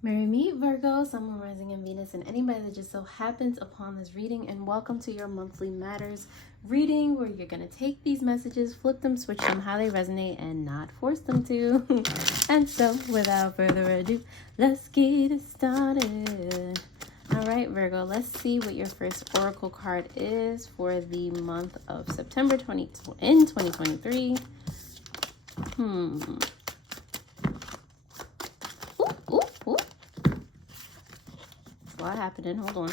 Merry meet Virgo, Sun, Moon, Rising, and Venus, and anybody that just so happens upon this reading, and welcome to your monthly matters reading, where you're going to take these messages, flip them, switch them how they resonate, and not force them to. And so, without further ado, let's get it started. All right, Virgo, let's see what your first oracle card is for the month of September 2023. Ooh. A lot happening. Hold on.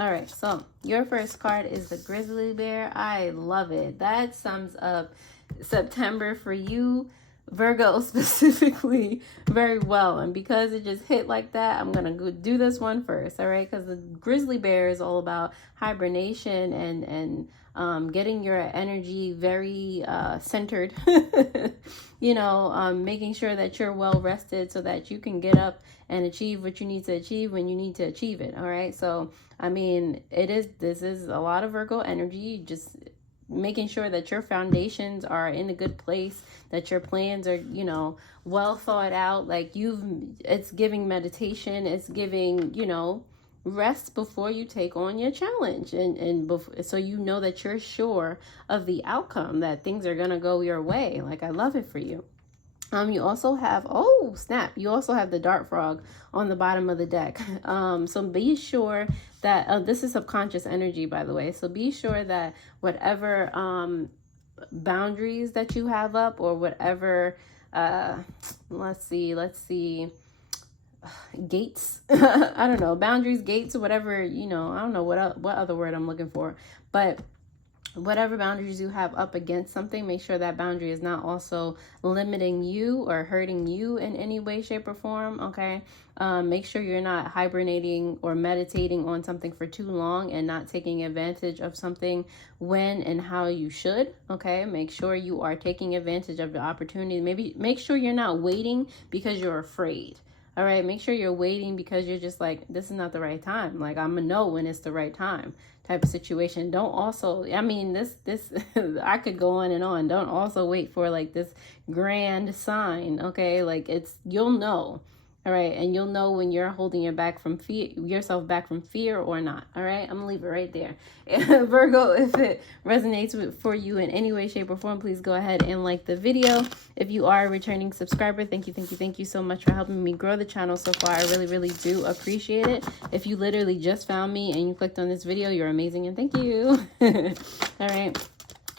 All right, so your first card is the grizzly bear. I love it. That sums up September for you, Virgo, specifically very well. And because it just hit like that, I'm gonna go do this one first. All right, because the grizzly bear is all about hibernation and getting your energy very centered. Making sure that you're well rested so that you can get up and achieve what you need to achieve when you need to achieve it. All right, so I mean, this is a lot of Virgo energy, just making sure that your foundations are in a good place, that your plans are, well thought out. Like it's giving meditation, it's giving, rest before you take on your challenge, so you know that you're sure of the outcome, that things are gonna go your way. Like, I love it for you. You also have, oh snap, you also have the dart frog on the bottom of the deck. So be sure that this is subconscious energy, by the way, so be sure that whatever boundaries that you have up, or whatever let's see, gates, I don't know, boundaries, gates, whatever, I don't know what other word I'm looking for, but whatever boundaries you have up against something, make sure that boundary is not also limiting you or hurting you in any way, shape, or form. Okay, make sure you're not hibernating or meditating on something for too long and not taking advantage of something when and how you should. Okay, make sure you are taking advantage of the opportunity. Maybe make sure you're not waiting because you're afraid. All right, make sure you're waiting because you're just like, this is not the right time. Like, I'm gonna know when it's the right time, type of situation. Don't also, I mean, this I could go on and on. Don't also wait for like this grand sign. Okay, like you'll know. All right, and you'll know when you're holding yourself back from fear or not. All right, I'm gonna leave it right there. Virgo, if it resonates for you in any way, shape, or form, please go ahead and like the video. If you are a returning subscriber, thank you so much for helping me grow the channel so far. I really, really do appreciate it. If you literally just found me and you clicked on this video, you're amazing, and thank you. All right,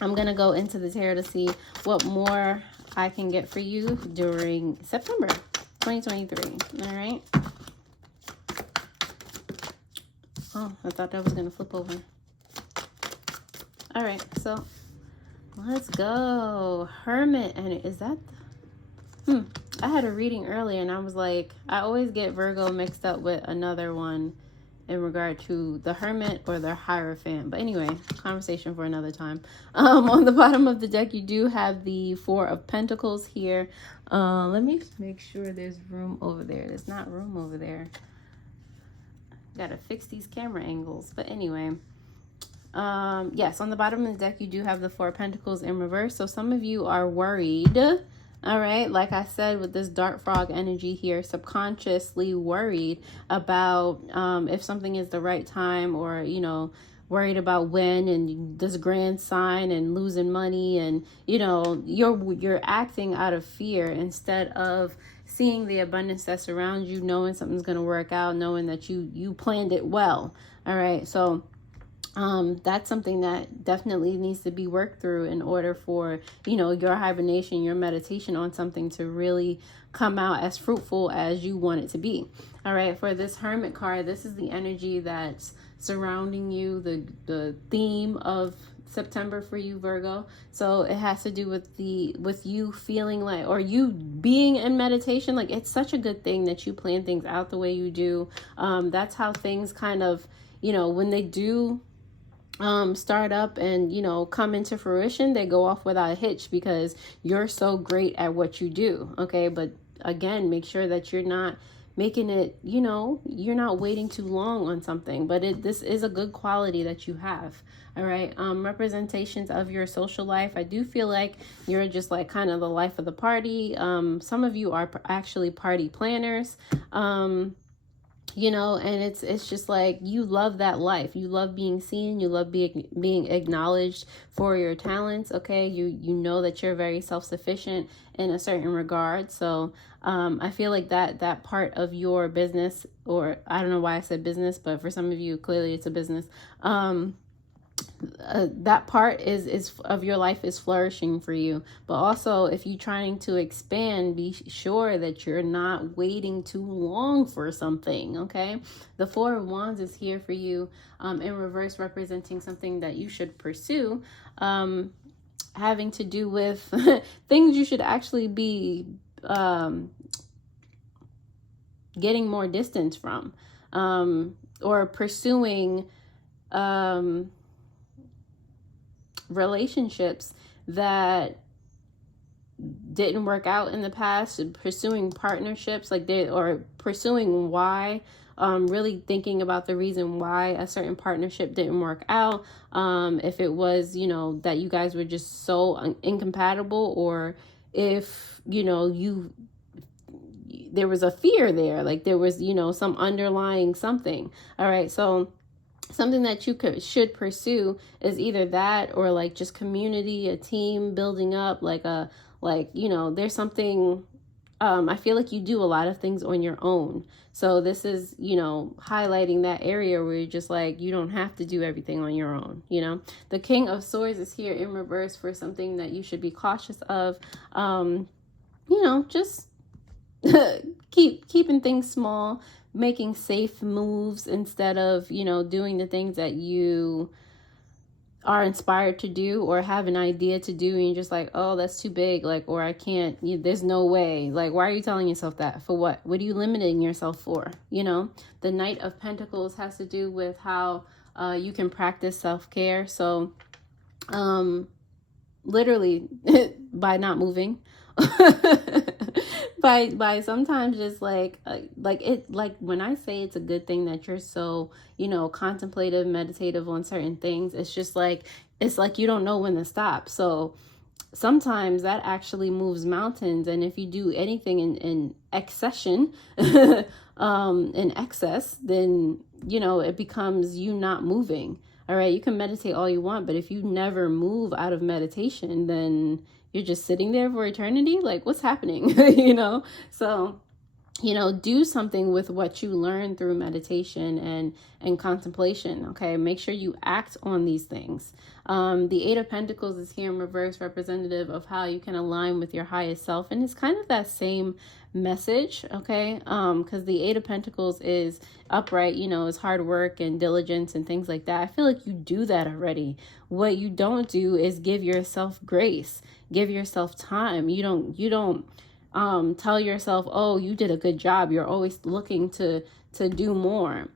I'm gonna go into the tarot to see what more I can get for you during September 2023. All right. Oh, I thought that was gonna flip over. All right, so let's go. Hermit, and is that I had a reading earlier and I was like, I always get Virgo mixed up with another one in regard to the Hermit or the Hierophant. But anyway, conversation for another time. On the bottom of the deck, you do have the Four of Pentacles here. Let me make sure there's room over there. There's not room over there. Gotta fix these camera angles. But anyway, yes, on the bottom of the deck, you do have the Four of Pentacles in reverse. So some of you are worried. All right, like I said, with this dart frog energy here, subconsciously worried about if something is the right time, or worried about when, and this grand sign, and losing money, and you're acting out of fear instead of seeing the abundance that surrounds you, knowing something's going to work out, knowing that you planned it well. All right, so that's something that definitely needs to be worked through in order for, your hibernation, your meditation on something to really come out as fruitful as you want it to be. All right, for this Hermit card, this is the energy that's surrounding you, the theme of September for you, Virgo. So it has to do with you feeling like, or you being in meditation. Like, it's such a good thing that you plan things out the way you do. That's how things kind of, when they do start up and come into fruition, they go off without a hitch because you're so great at what you do. Okay, but again, make sure that you're not making it, you know, you're not waiting too long on something, but this is a good quality that you have. All right. Representations of your social life. I do feel like you're just like kind of the life of the party. Some of you are actually party planners. You know, and it's just like you love that life. You love being seen. You love being acknowledged for your talents. Okay, you know that you're very self-sufficient in a certain regard. So I feel like that part of your business, or I don't know why I said business, but for some of you clearly it's a business. That part is of your life is flourishing for you. But also, if you're trying to expand, be sure that you're not waiting too long for something. Okay, the Four of Wands is here for you, in reverse, representing something that you should pursue, having to do with things you should actually be getting more distance from, or pursuing relationships that didn't work out in the past, pursuing partnerships or pursuing why, really thinking about the reason why a certain partnership didn't work out. If it was, you know, that you guys were just so incompatible, or if, you know, there was a fear there, like there was, you know, some underlying something. All right. So something that you should pursue is either that, or like just community, a team building up, you know, there's something, I feel like you do a lot of things on your own. So this is, you know, highlighting that area where you're just like, you don't have to do everything on your own. You know, the King of Swords is here in reverse for something that you should be cautious of. You know, just keeping things small, making safe moves instead of, you know, doing the things that you are inspired to do or have an idea to do, and you're just like, oh, that's too big, like, or I can't, there's no way. Like, why are you telling yourself that? For what? What are you limiting yourself for? You know, the Knight of Pentacles has to do with how you can practice self-care. So literally by not moving, by sometimes just like when I say it's a good thing that you're so, you know, contemplative, meditative on certain things, it's just like, it's like you don't know when to stop. So sometimes that actually moves mountains. And if you do anything in excession, in excess, then, you know, it becomes you not moving. All right, you can meditate all you want, but if you never move out of meditation, then you're just sitting there for eternity. Like, what's happening? You know? So, you know, do something with what you learn through meditation and contemplation. Okay, make sure you act on these things. The Eight of Pentacles is here in reverse, representative of how you can align with your highest self, and it's kind of that same message. Okay, because the Eight of Pentacles is upright, you know, is hard work and diligence and things like that. I feel like you do that already. What you don't do is give yourself grace, give yourself time. You don't tell yourself, oh, you did a good job. You're always looking to do more.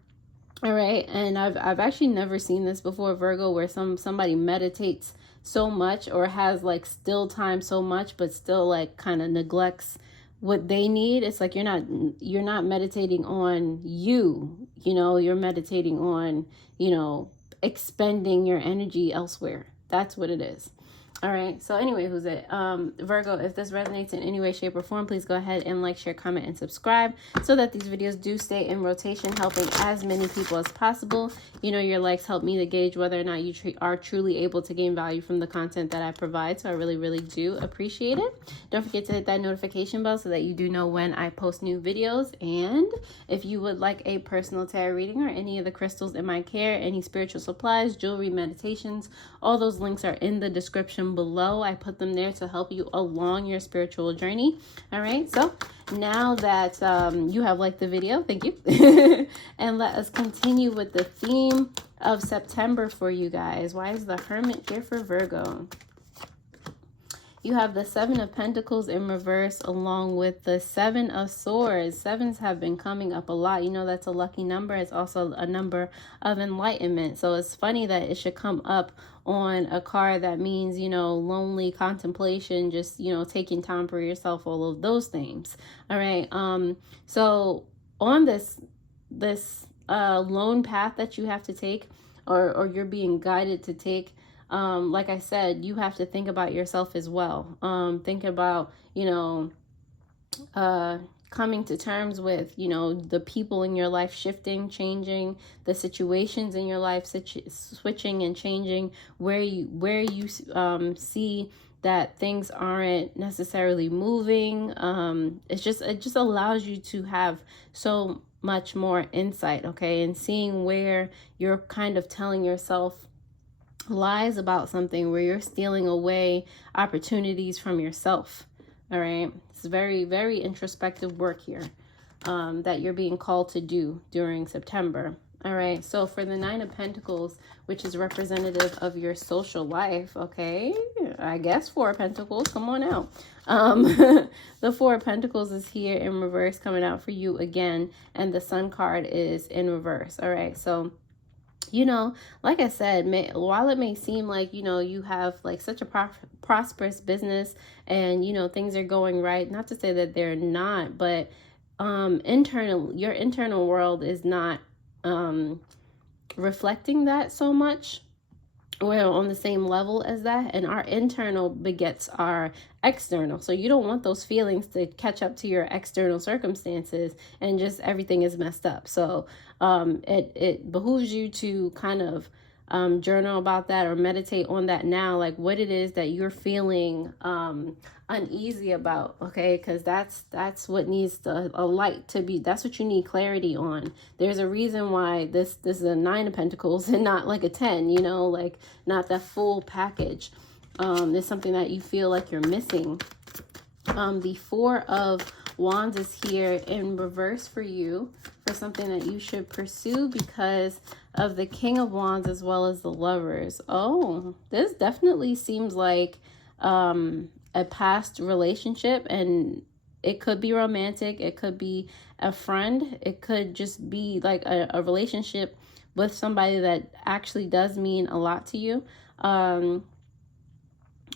All right. And I've actually never seen this before, Virgo, where somebody meditates so much or has like still time so much, but still like kind of neglects what they need. It's like you're not meditating on you, you know, you're meditating on, you know, expending your energy elsewhere. That's what it is. All right. So anyway, who's it? Virgo, if this resonates in any way, shape, or form, please go ahead and like, share, comment, and subscribe so that these videos do stay in rotation, helping as many people as possible. You know, your likes help me to gauge whether or not you are truly able to gain value from the content that I provide. So I really, really do appreciate it. Don't forget to hit that notification bell so that you do know when I post new videos. And if you would like a personal tarot reading or any of the crystals in my care, any spiritual supplies, jewelry, meditations, all those links are in the description below. I put them there to help you along your spiritual journey. All right, so now that you have liked the video, thank you. And let us continue with the theme of September for you guys. Why is the Hermit here for Virgo? You have the Seven of Pentacles in reverse along with the Seven of Swords. Sevens have been coming up a lot. You know, that's a lucky number. It's also a number of enlightenment. So it's funny that it should come up on a card that means, you know, lonely contemplation, just, you know, taking time for yourself, all of those things. All right. So on this lone path that you have to take, or you're being guided to take. Like I said, you have to think about yourself as well. Think about, coming to terms with, the people in your life shifting, changing, the situations in your life switching and changing, where you see that things aren't necessarily moving. It just allows you to have so much more insight, okay, and seeing where you're kind of telling yourself lies about something, where you're stealing away opportunities from yourself. All right, it's very, very introspective work here that you're being called to do during September. All right, so for the Nine of Pentacles, which is representative of your social life, okay, I guess Four of Pentacles, come on out. The Four of Pentacles is here in reverse, coming out for you again, and the Sun card is in reverse. All right, so like I said, while it may seem like, you have like such a prosperous business and, things are going right, not to say that they're not, but your internal world is not reflecting that so much. We're on the same level as that, and our internal begets our external. So you don't want those feelings to catch up to your external circumstances and just everything is messed up. So it behooves you to kind of journal about that or meditate on that now, like what it is that you're feeling uneasy about, okay? Because that's what needs a light to be. That's what you need clarity on. There's a reason why this is a Nine of Pentacles and not like a 10, like not the full package. There's something that you feel like you're missing. The Four of Wands is here in reverse for you, for something that you should pursue because of the King of Wands as well as the Lovers. Oh, this definitely seems like a past relationship, and it could be romantic, it could be a friend, it could just be like a relationship with somebody that actually does mean a lot to you.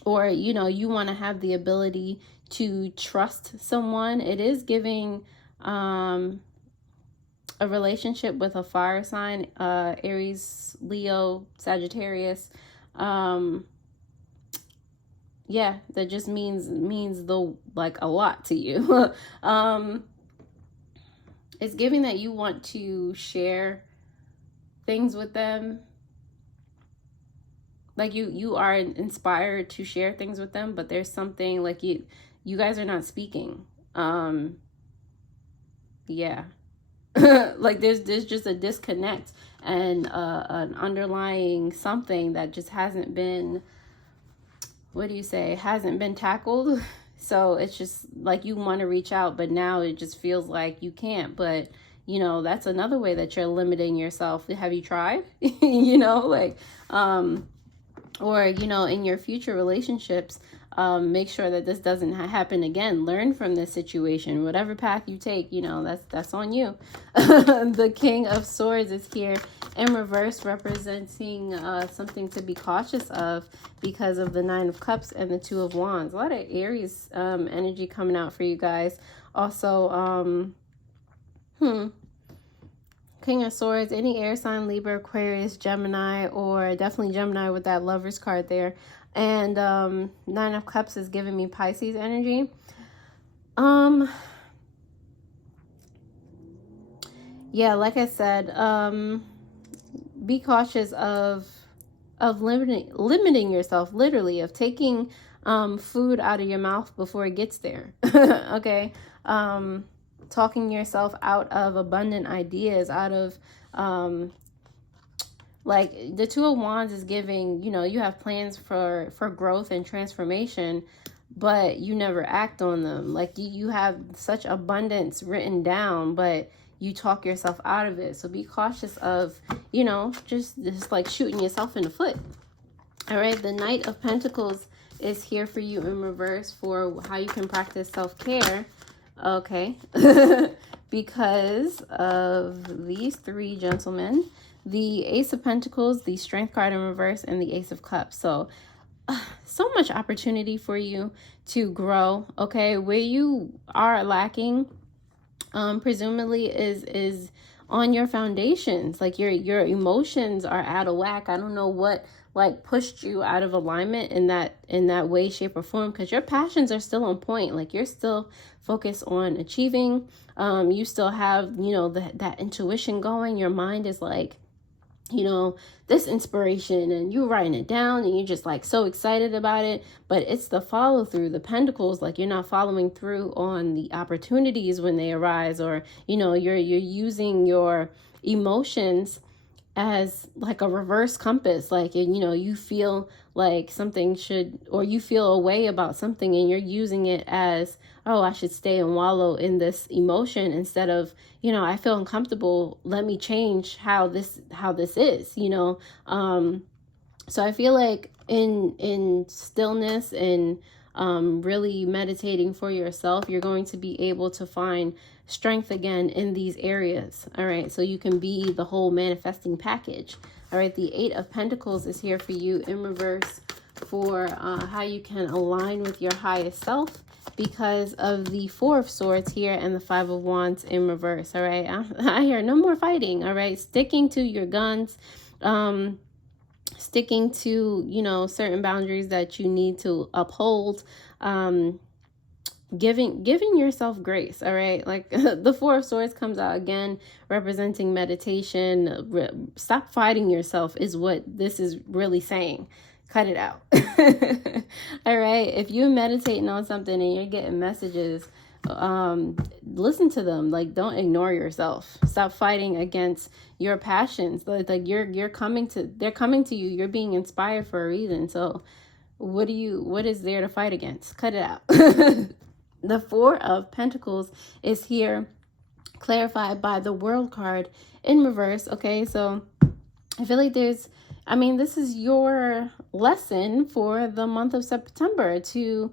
Or you want to have the ability to trust someone. It is giving a relationship with a fire sign, Aries, Leo, Sagittarius. Yeah, that just means like a lot to you. It's giving that you want to share things with them. Like you are inspired to share things with them, but there's something like you guys are not speaking. Yeah. Like there's just a disconnect and an underlying something that just hasn't been, hasn't been tackled. So it's just like you want to reach out, but now it just feels like you can't. But that's another way that you're limiting yourself. Have you tried? Or in your future relationships, make sure that this doesn't happen again. Learn from this situation. Whatever path you take, that's on you. The King of Swords is here in reverse, representing something to be cautious of because of the Nine of Cups and the Two of Wands. A lot of Aries energy coming out for you guys. Also, King of Swords, any air sign, Libra, Aquarius, Gemini, or definitely Gemini with that Lovers card there. And Nine of Cups is giving me Pisces energy. Yeah, like I said, be cautious of limiting yourself, literally, of taking food out of your mouth before it gets there. Okay. Talking yourself out of abundant ideas, out of like the Two of Wands is giving, you have plans for growth and transformation, but you never act on them. Like you have such abundance written down, but you talk yourself out of it. So be cautious of, just like shooting yourself in the foot. All right, the Knight of Pentacles is here for you in reverse for how you can practice self-care. Okay, because of these three gentlemen, the Ace of Pentacles, the Strength card in reverse, and the Ace of Cups. So much opportunity for you to grow, okay? Where you are lacking, presumably is on your foundations. Like your emotions are out of whack. I don't know what like pushed you out of alignment in that way, shape, or form, because your passions are still on point. Like you're still focused on achieving. You still have, you know, that intuition going. Your mind is like, you know, this inspiration, and you writing it down and you're just like so excited about it. But it's the follow through, the pentacles, like you're not following through on the opportunities when they arise, or, you know, you're using your emotions as like a reverse compass. Like, you know, you feel like something should, or you feel a way about something, and you're using it as, oh, I should stay and wallow in this emotion, instead of, you know, I feel uncomfortable, let me change how this is, you know. So I feel like in stillness and really meditating for yourself, you're going to be able to find strength again in these areas. All right, so you can be the whole manifesting package. All right, the Eight of Pentacles is here for you in reverse for how you can align with your highest self, because of the Four of Swords here and the Five of Wands in reverse. All right, I hear no more fighting. All right, sticking to your guns, sticking to, you know, certain boundaries that you need to uphold, giving yourself grace. All right, like the Four of Swords comes out again, representing meditation. Stop fighting yourself is what this is really saying. Cut it out. All right, if you're meditating on something and you're getting messages, listen to them. Like, don't ignore yourself. Stop fighting against your passions. Like they're coming to you. You're being inspired for a reason. So what is there to fight against? Cut it out. The Four of Pentacles is here, clarified by the World card in reverse. Okay, so I feel like this is your lesson for the month of September to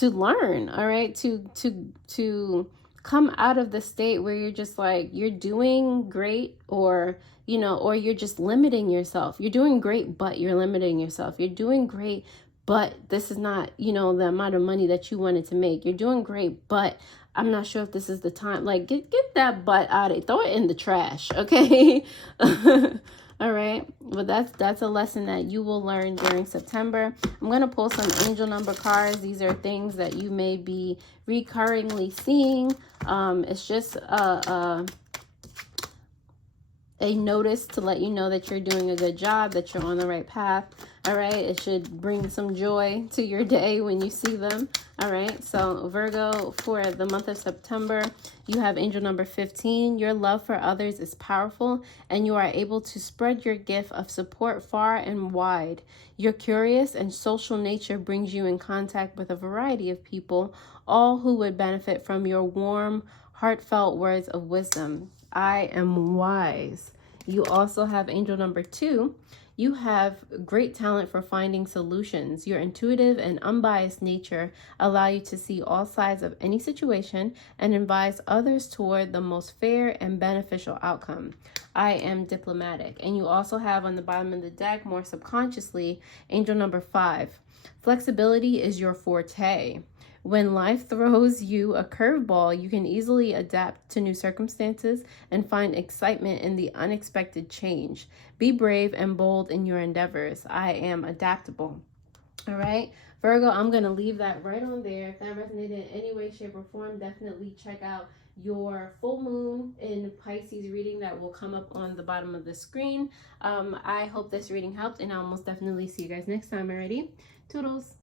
learn, all right, to come out of the state where you're just like, you're doing great, or, you know, or you're just limiting yourself. You're doing great, but you're limiting yourself. You're doing great, but this is not, you know, the amount of money that you wanted to make. You're doing great, but I'm not sure if this is the time. Like, get that butt out of it. Throw it in the trash, okay? All right, but that's a lesson that you will learn during September. I'm going to pull some angel number cards. These are things that you may be recurringly seeing. It's just a notice to let you know that you're doing a good job, that you're on the right path. All right, it should bring some joy to your day when you see them. All right, so Virgo, for the month of September, you have angel number 15. Your love for others is powerful, and you are able to spread your gift of support far and wide. Your curious and social nature brings you in contact with a variety of people, all who would benefit from your warm, heartfelt words of wisdom. I am wise. You also have angel number 2. You have great talent for finding solutions. Your intuitive and unbiased nature allow you to see all sides of any situation and advise others toward the most fair and beneficial outcome. I am diplomatic. And you also have on the bottom of the deck, more subconsciously, angel number 5. Flexibility is your forte. When life throws you a curveball, you can easily adapt to new circumstances and find excitement in the unexpected change. Be brave and bold in your endeavors. I am adaptable. All right, Virgo, I'm going to leave that right on there. If that resonated in any way, shape, or form, definitely check out your full moon in Pisces reading that will come up on the bottom of the screen. I hope this reading helped, and I'll most definitely see you guys next time. Alrighty, toodles.